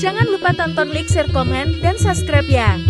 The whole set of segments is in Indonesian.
Jangan lupa tonton, like, share, komen, dan subscribe ya.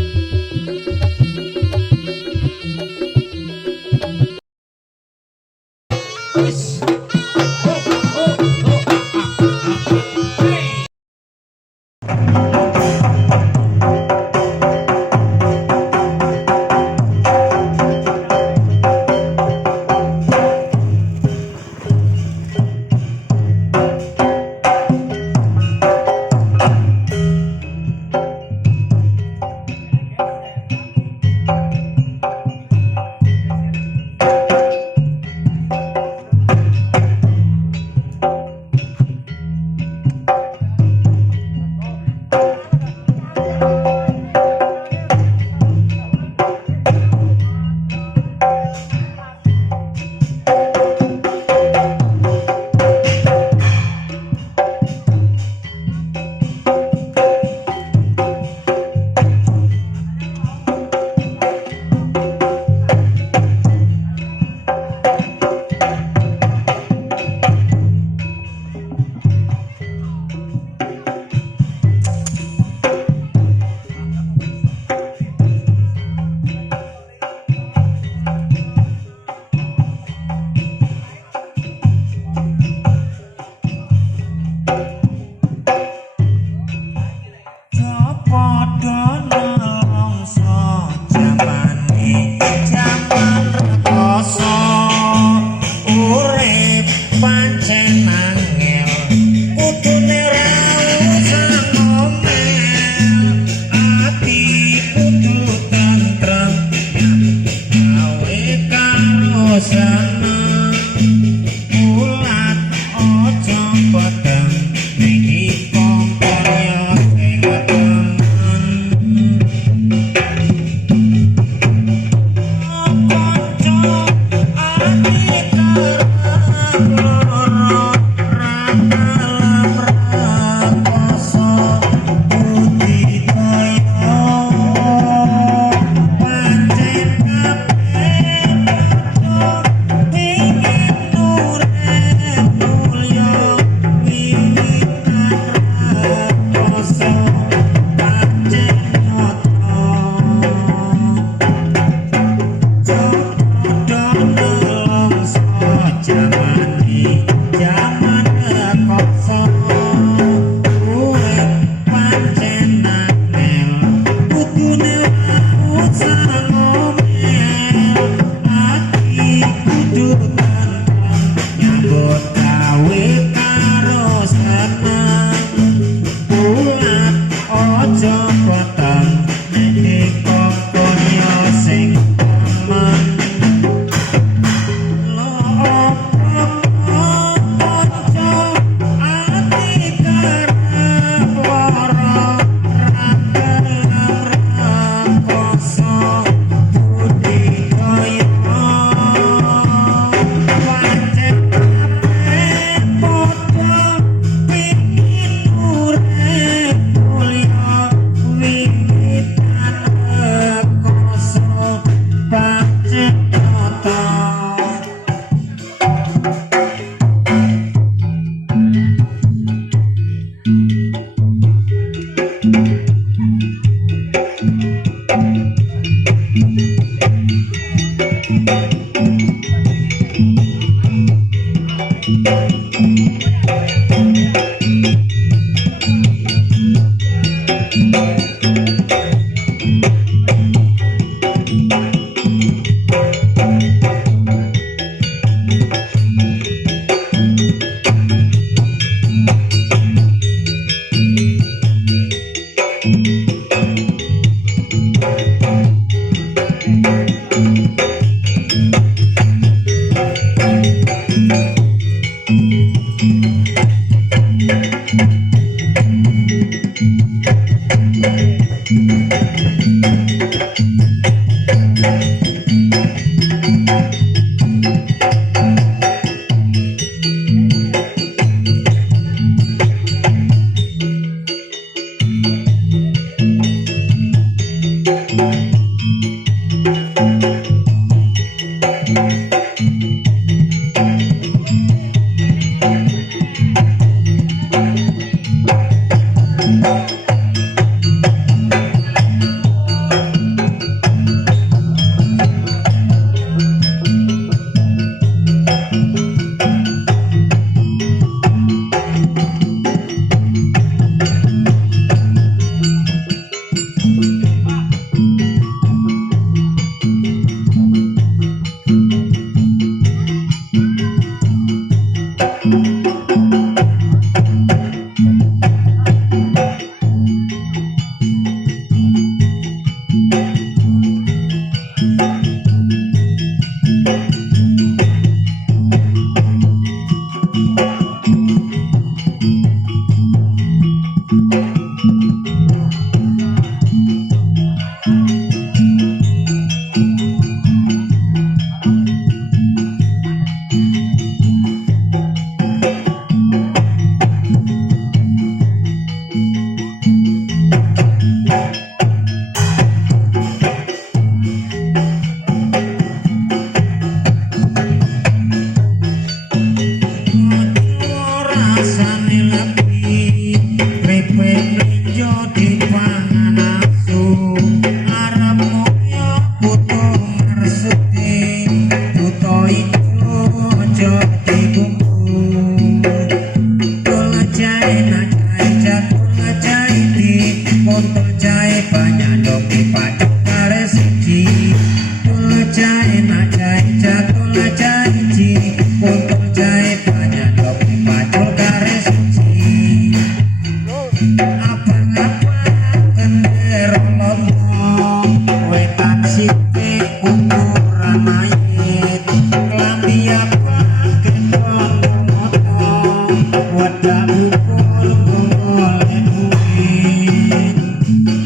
tak pukul golek duit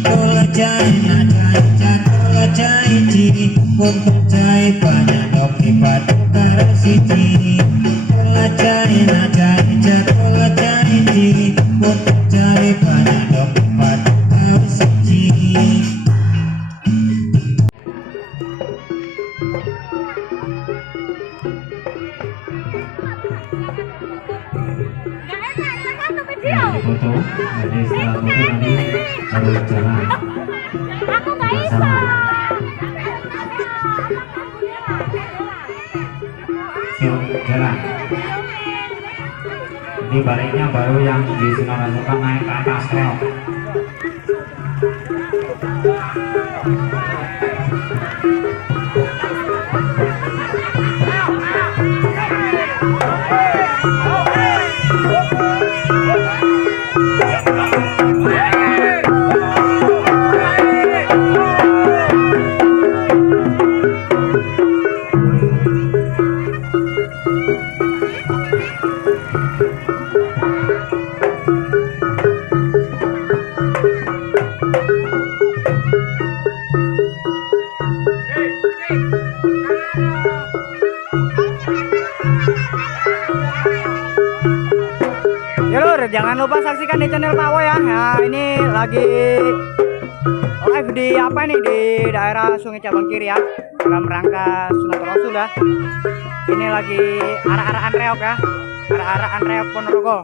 tola cai na cai cat tola cai ci untuk cai banyak doki padu karo siji tola cai na cai cat tola cai ci untuk cai banyak doki padu karo siji. Foto, jadi setelah foto nanti baru jalan. Aku nggak bisa. Yuk, jalan. Ini baliknya baru yang di Sinarasukan naik ke atas rel. Ya lur, jangan lupa saksikan di channel Pak Wo ya. Nah, ini lagi live di apa nih di daerah Sungai Cabang Kiri ya. Dalam rangka Sunnatul Rasul ya. Ini lagi arah-arahan reok ya. Arah-arahan reok Ponorogo.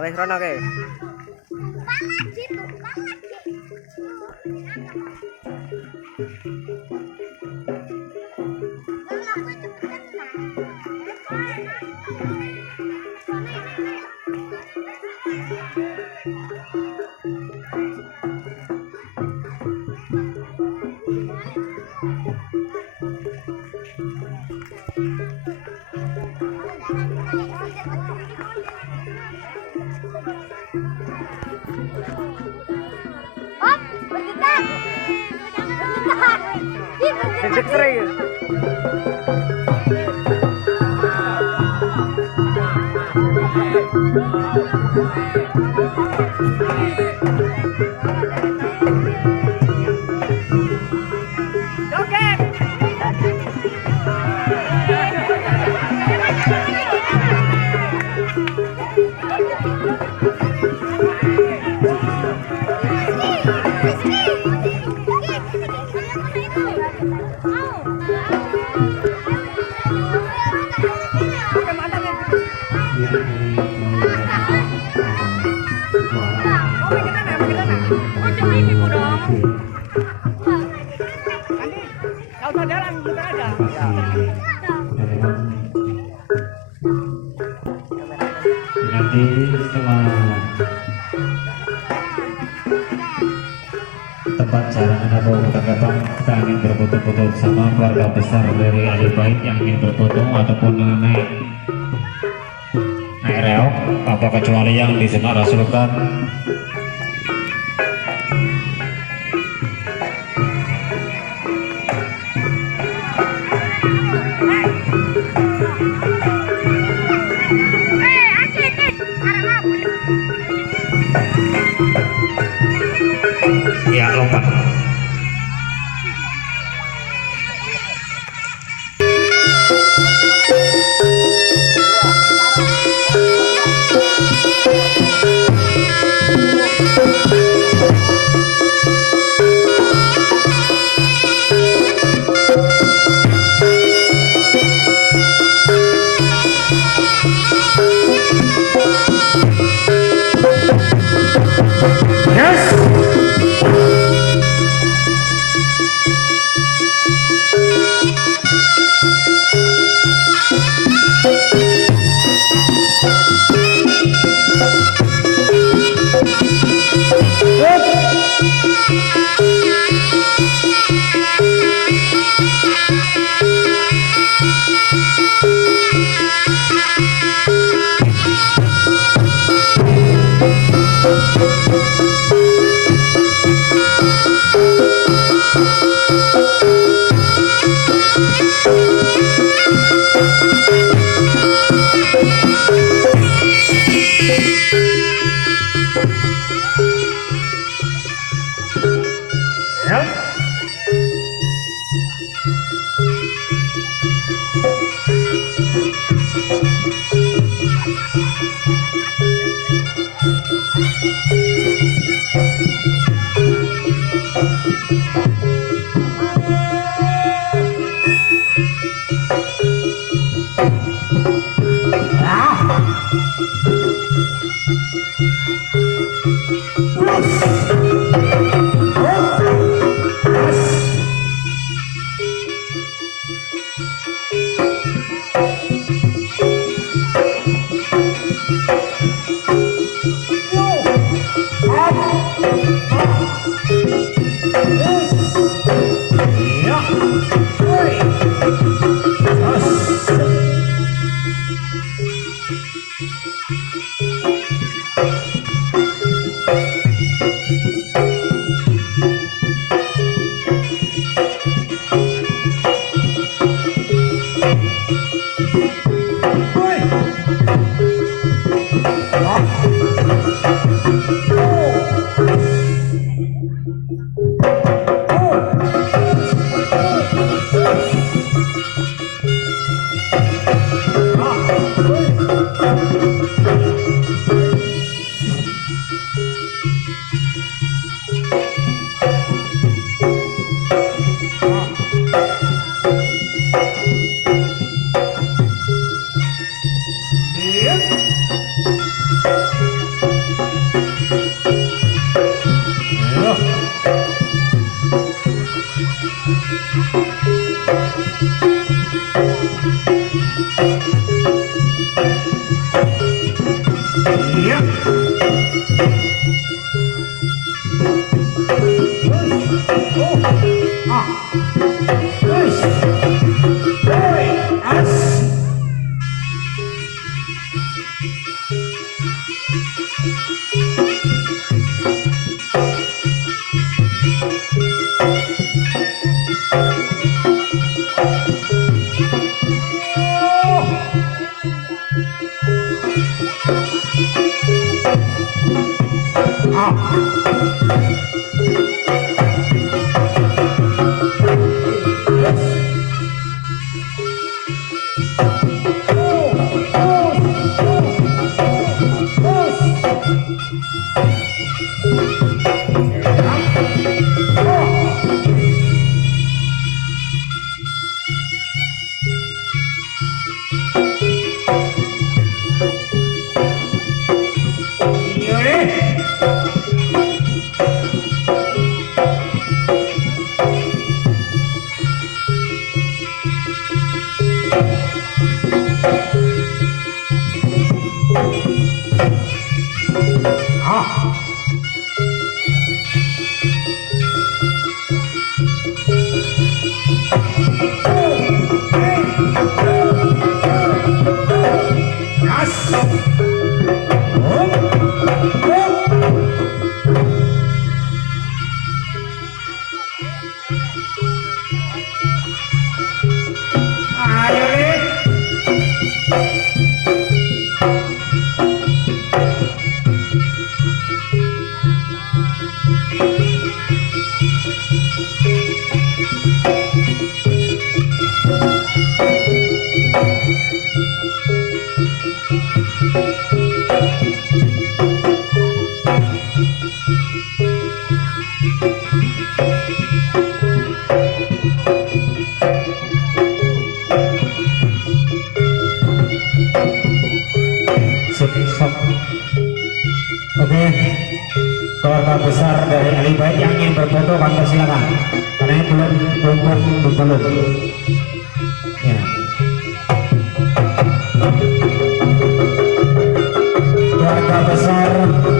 Wes rono ke. Deg-deg sering. atau tanggapan kita ingin berfoto-foto sama keluarga besar dari ahli bait yang ingin berfoto ataupun naik reok apa kecuali yang disunat rasulkan. Ya lompat. Sip, stop. Oke, keluarga besar dari Ali Bait yang ingin berfoto kami persilakan. Karena ini belum. Ya. Keluarga besar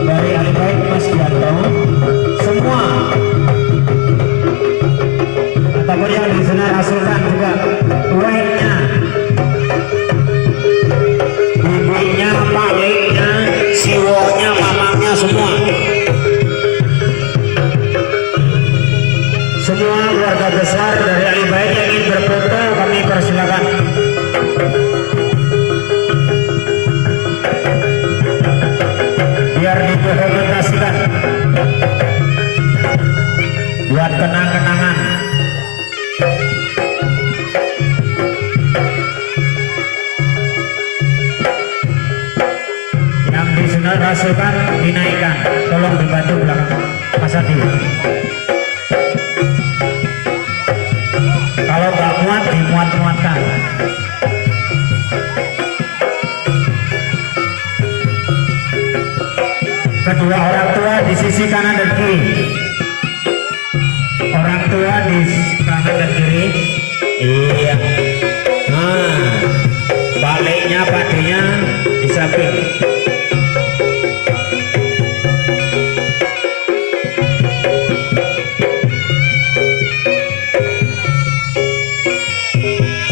dari Ali Bait Mas Gianto, semua ataupun yang di sana rasulkan juga uangnya, bibinya, paknya, siwonya, mamangnya, semua keluarga besar dari Ali Bait yang ingin berfoto kami persilakan. Biar didokumentasikan buat kenang-kenangan. Yang disunahkan dinaikkan, tolong dibantu belakang Mas Adi. Kalau nggak muat dimuat-muatkan. Kedua orang tua di sisi kanan dan kiri. Orang tua di kanan dan kiri. Iya. Nah, baliknya pakainya di samping.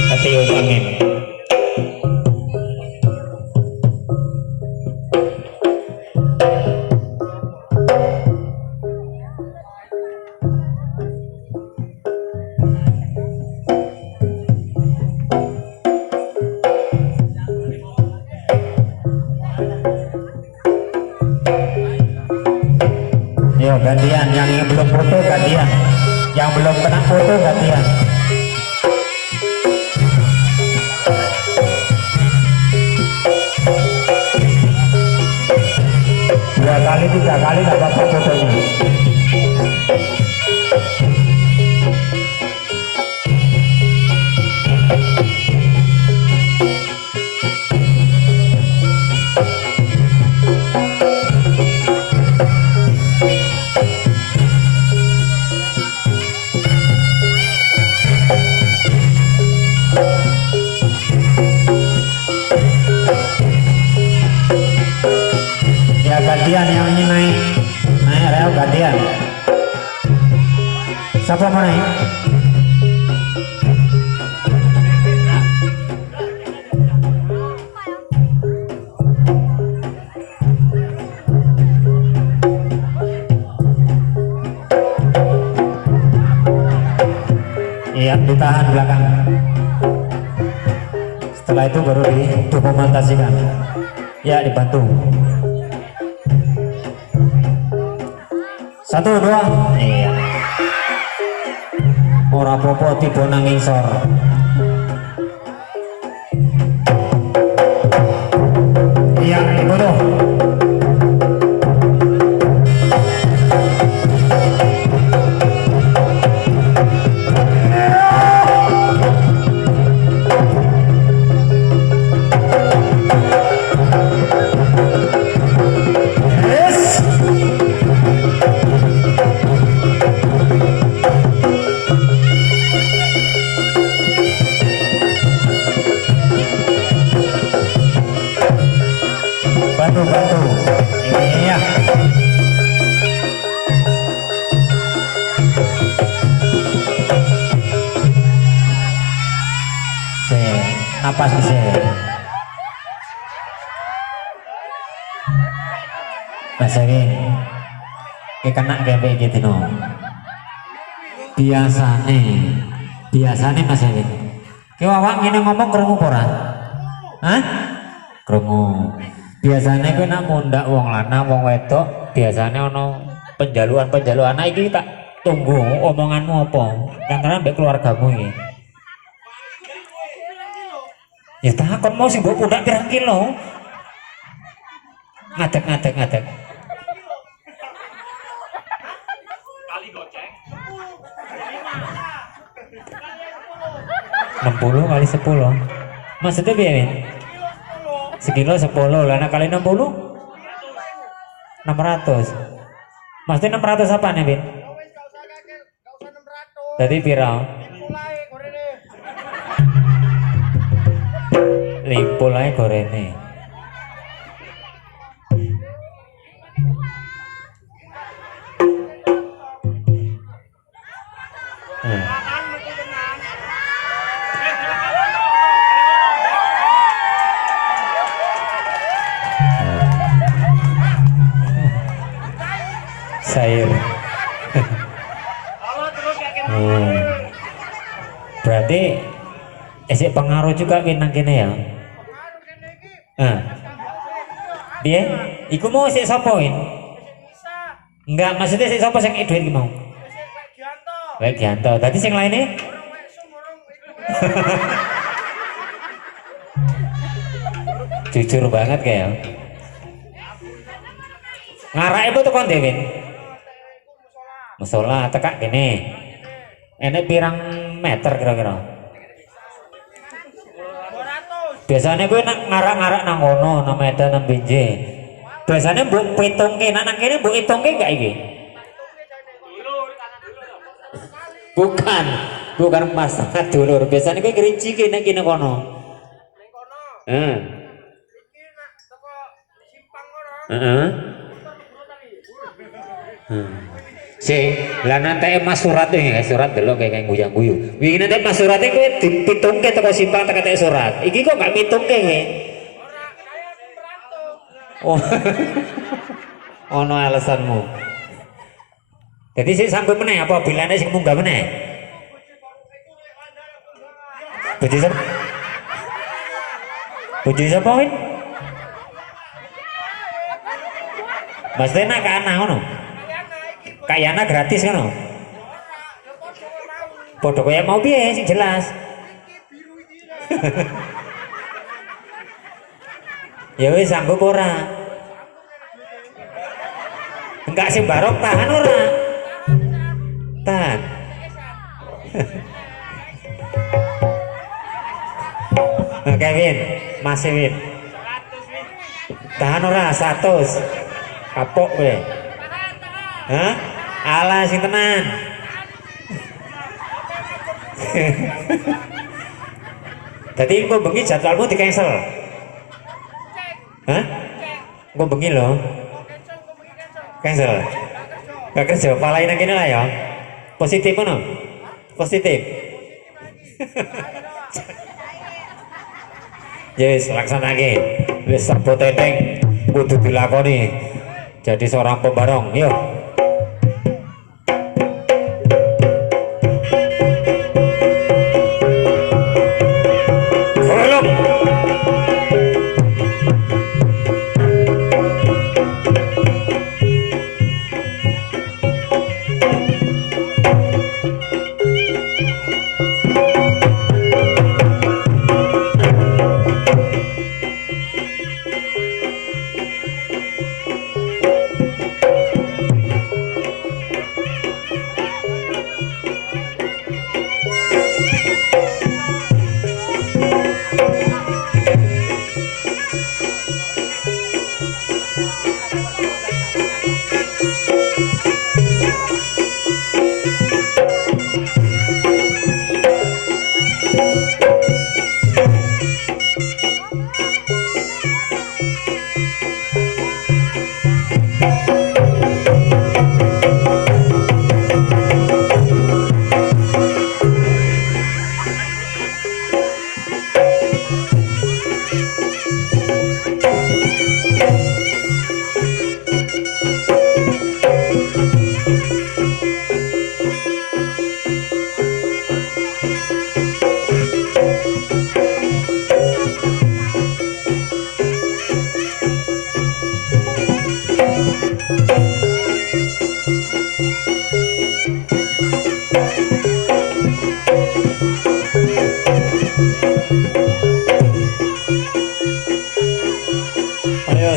Hati angin. Yo gantian, yang belum foto gantian, yang belum kena foto gantian. Dua kali, tiga kali nggak apa-apa fotonya. Gantian yang ini naik rel gantian. Siapa mau naik? Iya, ditahan belakang. Setelah itu baru didokumentasikan. Ya, dibantu. 1, 2. Iya. Ora apa-apa tiba nang ngisor. Iya, difoto. Bantu. Iya. Napas di sini. Mas Erin, kena kayak gitu no. Biasane Mas Erin. Ki awak ngene ngomong krungu ora? Hah? Krungu. Biasanya kowe nak ngundak wong lanang wong wedok biasanya ono penjaluan nah iki tak tunggu omonganmu apa antara mbek keluargamu iki. Ya takon mau sing mbok pundak pirang kilo. Ngadeg. Kali goceng. 60 kali 10. Maksudnya piye, Min? Sekilo 10 lah, nah kali 60 600. Maksudnya 600 apa nih, Bin? Tadi pira? Limpul ae gorene. Sayur. Berarti esek pengaruh juga nang kene ya. Dia, iku mau sik sapa ini? Enggak, maksudnya sik sapa sing duit iki mau? Wek Gianto. Tadi sing lainnya? Jujur banget kayak. Ngarak ibu tuh kon Dewi. Musola tekak gini. Enek pirang meter kira-kira. Biasanya gue ngarak-ngarak nang kono, nang Medan, nang Binjai. Biasanya mbok pitungke, nang kene mbok hitungke enggak iki? Bukan masalah dulur. Biasanya gue kerinci kene kene kono. Lah nanti Mas surat ini, surat delok kayak guyang guyu. Wingi nanti Mas surat ini kowe dipitungke teko simpang teko surat. Iki kok gak pitungke kowe? Oh. Ono alasanmu. Jadi sih sampai meneh apa bilane sing munggah meneh? Bojo sapa? Bojo sapa win? Mas Tena ke anak ngono. Kayana gratis kan? Podo kaya mau piye sing jelas. Ya wis sanggup ora? Enggak sing barok tahan ora? Tahan. Kevin, masih Win. Tahan ora 100. Kapok kowe. Hah? Alah sing tenan. Tadi engko bengi jadwalmu di cancel. Hah? Engko bengi lho. Cancel. Gak kerja, palain nang kene lah ya. Positif ngono. Positif. Ya wis laksanake. Wis serbo teteng kudu dilakoni. Jadi seorang pembarong, yuk.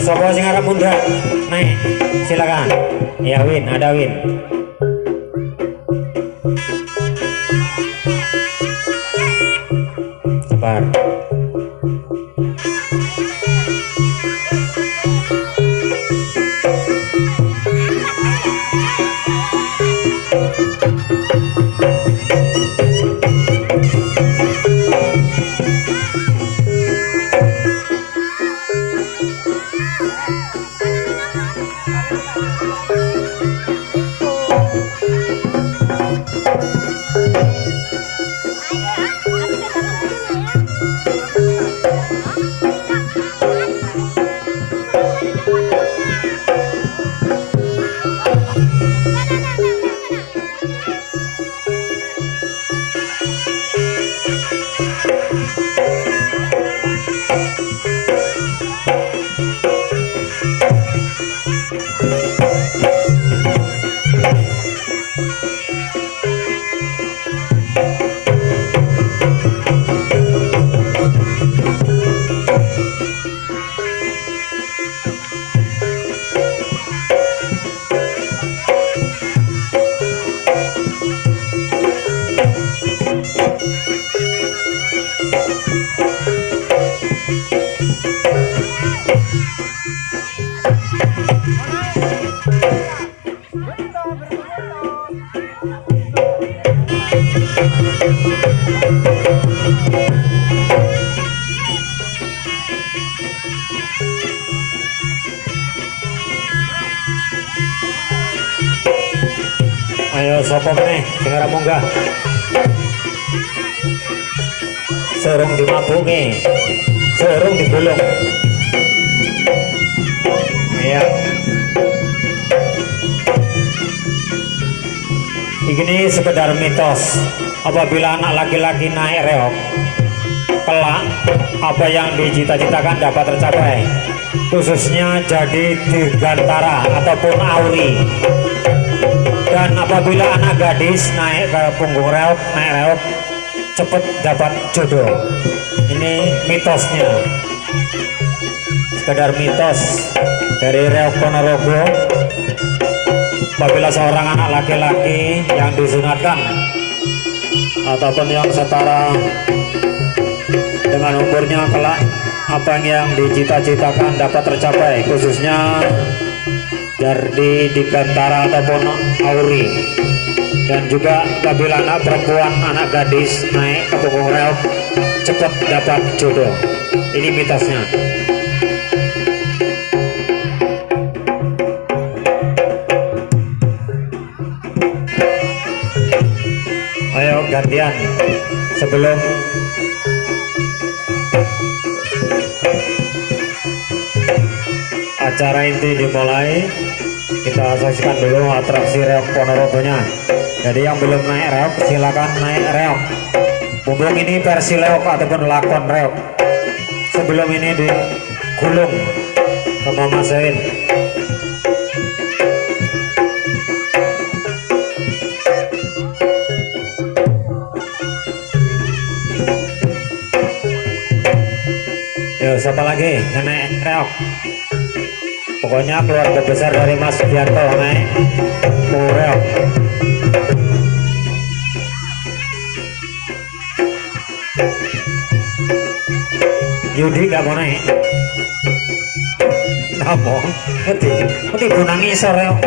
Sopo sing arep mundur naik silakan ya Win, ada Win. Sabar. Ayo sapa meneh dengar munggah. Serung dimabuke. Serung digulung. Iya. Ini sekedar mitos. Apabila anak laki-laki naik reog, kelak apa yang dicita-citakan dapat tercapai, khususnya jadi dirgantara ataupun auri. Dan apabila anak gadis naik ke punggung reog, naik reog, cepat dapat jodoh. Ini mitosnya, sekedar mitos dari Reog Ponorogo. Apabila seorang anak laki-laki yang disunatkan ataupun yang setara dengan umurnya, kelak apa yang dicita-citakan dapat tercapai, khususnya dari digantara ataupun auri. Dan juga apabila anak perempuan, anak gadis naik ke punggung reog, cepat dapat jodoh. Ini mitosnya. Ayo gantian sebelum acara inti dimulai. Kita saksikan dulu atraksi reog Ponorogonya. Jadi yang belum naik reog silakan naik reog. Mumpung ini versi reog ataupun lakon reog. Sebelum ini digulung ke Mama Sein. Yo, siapa lagi naik reog? Pokoknya keluarga besar dari Mas Sugiarto naik reog. Yudi gak mau naik. Gak mau. Nanti gunang isor reog.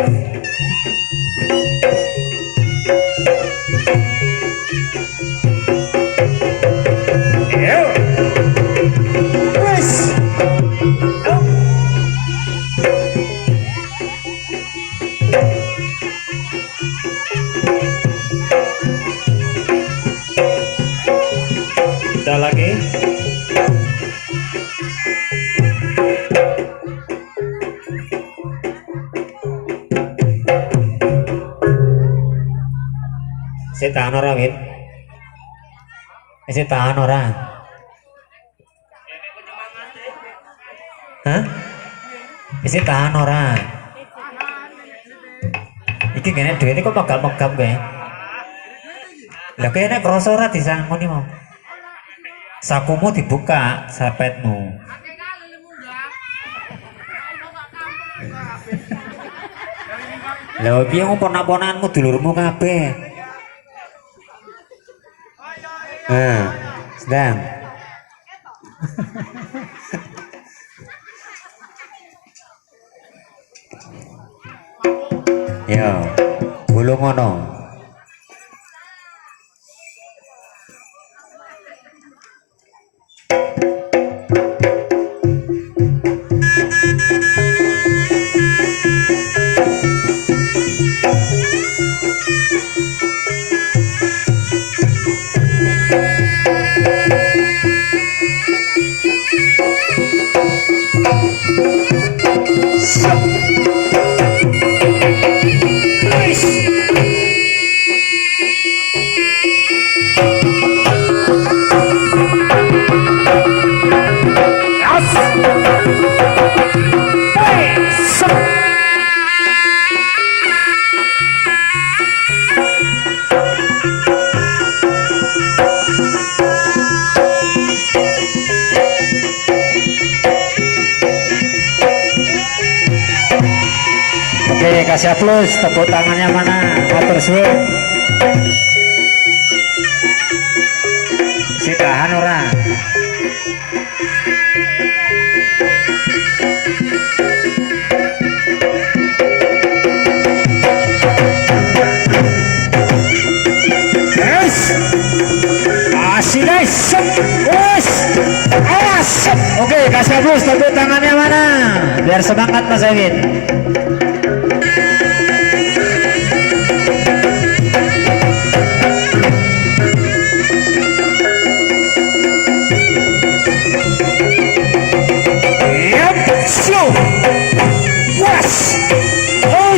Ada lagi. Si tahan orang Win. Si tahan orang. Hah? Si tahan orang. Iki gini duit kok megap-megap gue. Lah kayaknya kroso ora disangoni mau. Sakumu dibuka, sarpetmu. Lah piye ponak-ponakanmu dulurmu kabeh. Sedang. Yo, gulung ngono. Oke, kasih aplaus, tepuk tangannya mana? Motor suwun. Si tahan orang. Yes. Asik guys. Yes. Asik. Oke, kasih aplaus, tepuk tangannya mana? Biar semangat Mas Ewin.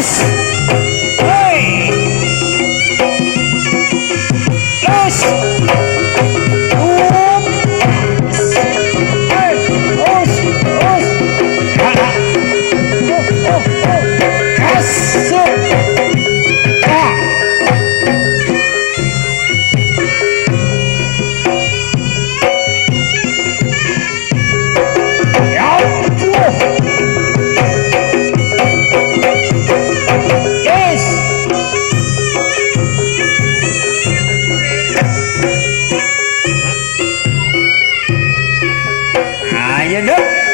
Los. Hei. Los. Hei. Los. Los. Haha. Masuk. Ah. Ya. Yes. Ayo dong.